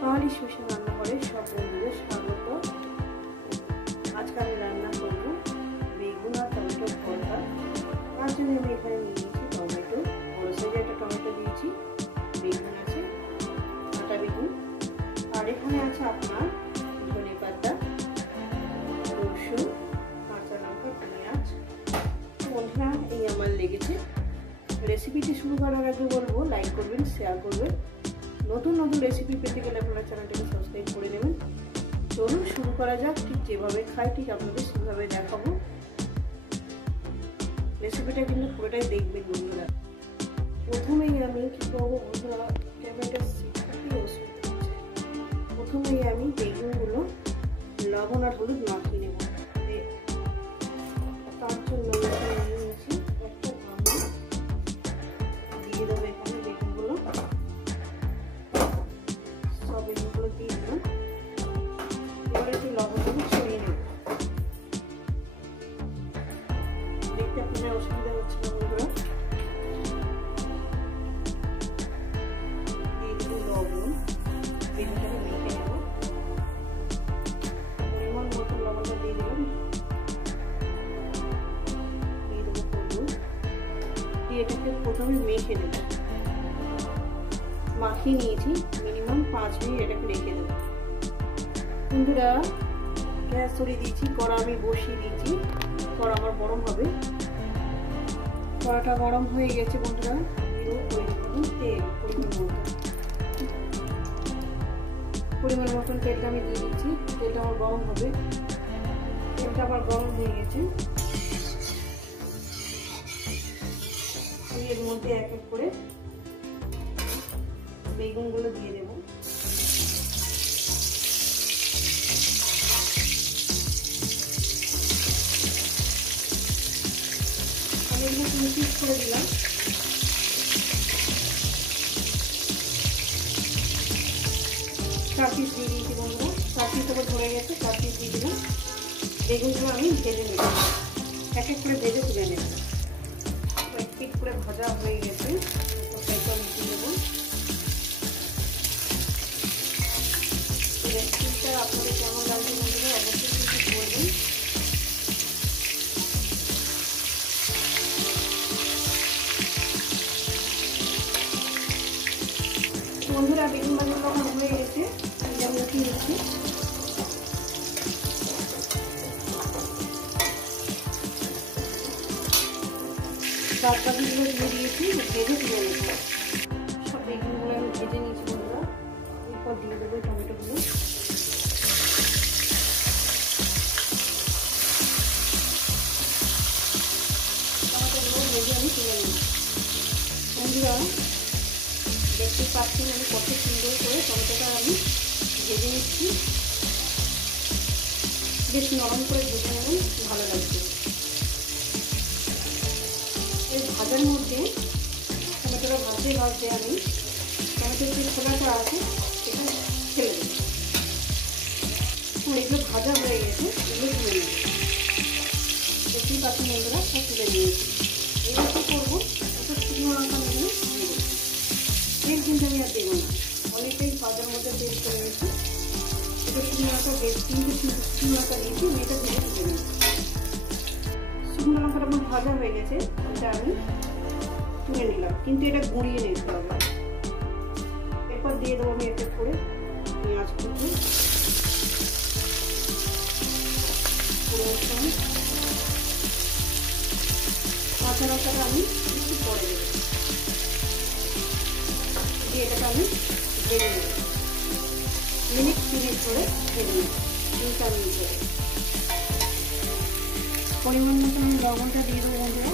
পাহাড়ি সুশি রান্নাঘরে সব বন্ধুদের স্বাগত। আজকে আমি রান্না করব বেগুন আর টমেটোর ভর্তা। তার জন্য আমি এখানে নিয়েছি টমেটো, বড় সাইজের একটা টমেটো দিয়েছি, বেগুন আছে, কাঁটা বেগুন, আর এখানে আছে আপনার ধনে পাতা, রসুন, কাঁচা লঙ্কা, পেঁয়াজ। বন্ধুরা, এই আমার লেগেছে। রেসিপিটি শুরু করার আগে বলবো লাইক করবেন, শেয়ার করবেন। নতুন নতুন রেসিপি পেতে গেলে আপনারা চ্যানেলটাকে সাবস্ক্রাইব করে নেবেন। চলুন শুরু করা যাক। ঠিক যেভাবে খাই ঠিক আপনাদের সেভাবে দেখাবো। রেসিপিটা কিন্তু পুরোটাই দেখবেন বন্ধুরা। প্রথমেই আমি কি করবো বন্ধুরা, টমেটোর সিটটাকে অসুবিধা হচ্ছে। প্রথমেই আমি বেগুনগুলো লবণ আর হলুদ মাখিয়ে নেব। তার জন্য নিয়েছি একটা গামলা, দিয়ে দেবো এখানে বেগুনগুলো। সব বেগুনগুলো দিয়ে দিলাম। এবার একটু লবণগুলো ছড়িয়ে নেব। দেখতে আপনাদের অসুবিধা হচ্ছে না বন্ধুরা। দিয়ে দেবো লবণ, বেগুনটাকে মেখে নেব। পরিমাণ মতো লবণটা দিয়ে দিলাম। দিয়ে দেবো হলুদ, দিয়ে এটাকে প্রথমে মেখে নেব। মাখিয়ে নিয়েছি, মিনিমাম 5 মিনিট এটাকে রেখে দেবো। বন্ধুরা, গ্যাস সরিয়ে দিয়েছি, কড়া আমি বসিয়ে দিয়েছি। কড়া আমার গরম হবে। কড়াটা গরম হয়ে গেছে বন্ধুরা। তেল পরিমাণ মতন তেলটা আমি দিয়ে দিচ্ছি। তেলটা আমার গরম হবে। তেলটা আবার গরম হয়ে গেছে। এর মধ্যে এক এক করে বেগুনগুলো দিয়ে দেবো। আমি এগুলো পিস করে দিলাম। 4 পিস দিয়ে দিয়েছি বন্ধুরা। 4 পিস আবার ধরে গেছে, 4 পিস দিয়ে দিলাম। বেগুনগুলো আমি ভেজে নেব, এক এক করে ভেজে তুলে নেব। এক এক করে ভাজা হয়ে গেছে। রেসিপিটা আপনাদের কেমন লাগবে বন্ধুরা অবশ্যই কিন্তু বলবেন। বন্ধুরা, বেগুন ভাজা কখন হয়ে গেছে আমি উঠিয়ে নিচ্ছি। বাদবাকিগুলো দিয়ে দিয়েছি, ভেজে তুলে নেব। সব বেগুনগুলো আমি ভেজে নিয়েছি বন্ধুরা। এরপর দিয়ে দেবো টমেটোগুলো। টমেটোগুলো ভেজে আমি তুলে নেব। বন্ধুরা, দেখতে পাচ্ছেন আমি কত সুন্দর করে টমেটোটা আমি ভেজে নিচ্ছি। বেশ নরম করে ভেজে নেবেন, ভালো লাগবে। এই ভাজার মধ্যে টমেটোটা ভাজতে ভাজতে আমি টমেটোর যে খোলাটা আছে সেটা ফেলে দেবো। এগুলো ভাজা হয়ে গেছে, এগুলো তুলে নেব। দেখতেই পাচ্ছেন বন্ধুরা, সব তুলে নিয়েছি। এবার কী করবো, একটা শুকনো লঙ্কা নেব। তেল কিন্তু আমি আর দেবো না, অনেকটাই ভাজার মধ্যে তেল চলে গেছে। এটা শুকনো লঙ্কা কিন্তু শুকনো লঙ্কা দিয়েছি, এটা ভেজে তুলে নেব। শুকনো লঙ্কাটা আমার ভাজা হয়ে গেছে, এটা আমি তুলে নিলাম, কিন্তু এটা গুঁড়িয়ে নিতে হবে। এরপর দিয়ে দেবো আমি এক এক করে পেঁয়াজ কুচি, রসুন, কাঁচা লঙ্কাটা আমি একটু পরে দেবো। দিয়ে এটাকে আমি ভেজে নেব, মিনিট 30 করে ভেজে নেব, 3-4 মিনিট করে। পরিমাণ মতো আমি লবণটা দিয়ে দেবো বন্ধুরা।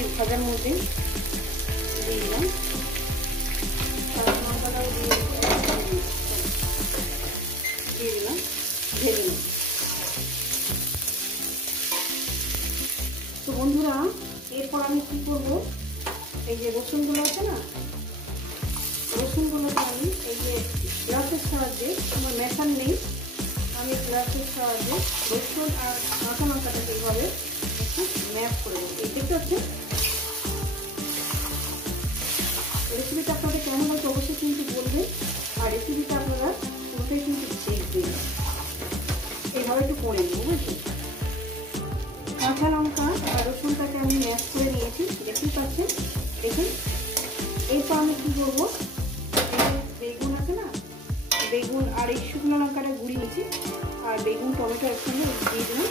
এই ভাজার মধ্যে দিয়ে দিলাম। কাঁচা লঙ্কাটাও দিয়ে দিলাম, ভেজে নেব। তো বন্ধুরা, এরপর আমি কি করবো, এই যে রসুনগুলো আছে না, রসুনগুলোকে আমি এই যে গ্লাসের সাহায্যে, আমার মেশান নেই, আমি গ্লাসের সাহায্যে রসুন আর কাঁচা লঙ্কাটাকে এইভাবে একটু ম্যাশ করে দেবো। এই দেখতে হচ্ছে রেসিপিটা আপনাদের কেমন হচ্ছে অবশ্যই কিন্তু বলবেন। আর রেসিপিটা আপনারা করে নেবো, বুঝলি? কাঁচা লঙ্কা আর রসুনটাকে আমি ম্যাশ করে নিয়েছি, দেখতেই পাচ্ছেন। দেখুন, এরপর আমি কী করবো, বেগুন আছে না, বেগুন আর এই শুকনো লঙ্কাটা গুঁড়ি নিয়েছি, আর বেগুন টমেটো একসঙ্গে দিয়ে দিলাম।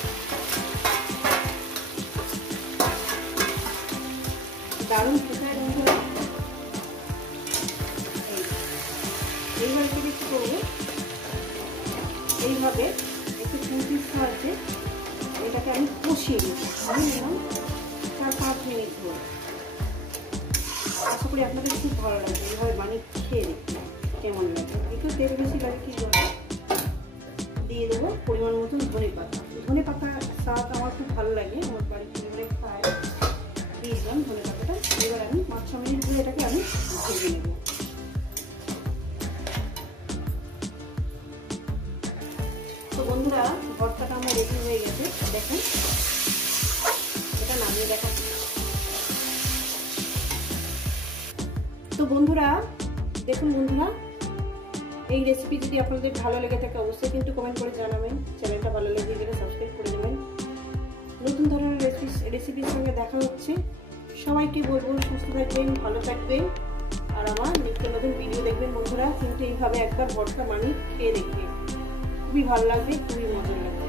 দারুণ শুকায় বন্ধুরা। এইবার থেকে কী করবো, এইভাবে একটু খুন্তির সাহায্যে এটাকে আমি কষিয়ে নিচ্ছি। আমি নিলাম 4-5 মিনিট ধরে। আশা করি আপনাদের খুব ভালো লাগবে, এইভাবে বানিয়ে খেয়ে দেখতে কেমন লাগে। একটু তেল বেশি লাগে কি করবো, দিয়ে দেবো পরিমাণ মতন ধনে পাতা। ধনে পাতা স্বাদ আমার খুব ভালো লাগে, আমার বাড়ির পরিবারে খায়। দিয়ে দিলাম ধনে পাতাটা। এবার আমি 5-6 মিনিট ধরে এটাকে আমি ভেজে নেব। তো বন্ধুরা, ভর্তাটা আমার রেডি হয়ে গেছে, দেখেন। এটা নামিয়ে দেখাচ্ছি। তো বন্ধুরা দেখুন, বন্ধুরা এই রেসিপি যদি আপনাদের ভালো লেগে থাকে অবশ্যই কিন্তু কমেন্ট করে জানাবেন। চ্যানেলটা ভালো লেগে গেলে সাবস্ক্রাইব করে দেবেন। নতুন ধরনের রেসিপির সঙ্গে দেখা হচ্ছে। সবাইকে বলবো সুস্থ থাকবেন, ভালো থাকবেন, আর আমার নিত্য নতুন ভিডিও দেখবেন বন্ধুরা। কিন্তু এইভাবে একবার ভর্তা বানিয়ে খেয়ে দেখবেন, খুবই ভালো লাগবে, খুবই মজা লাগবে।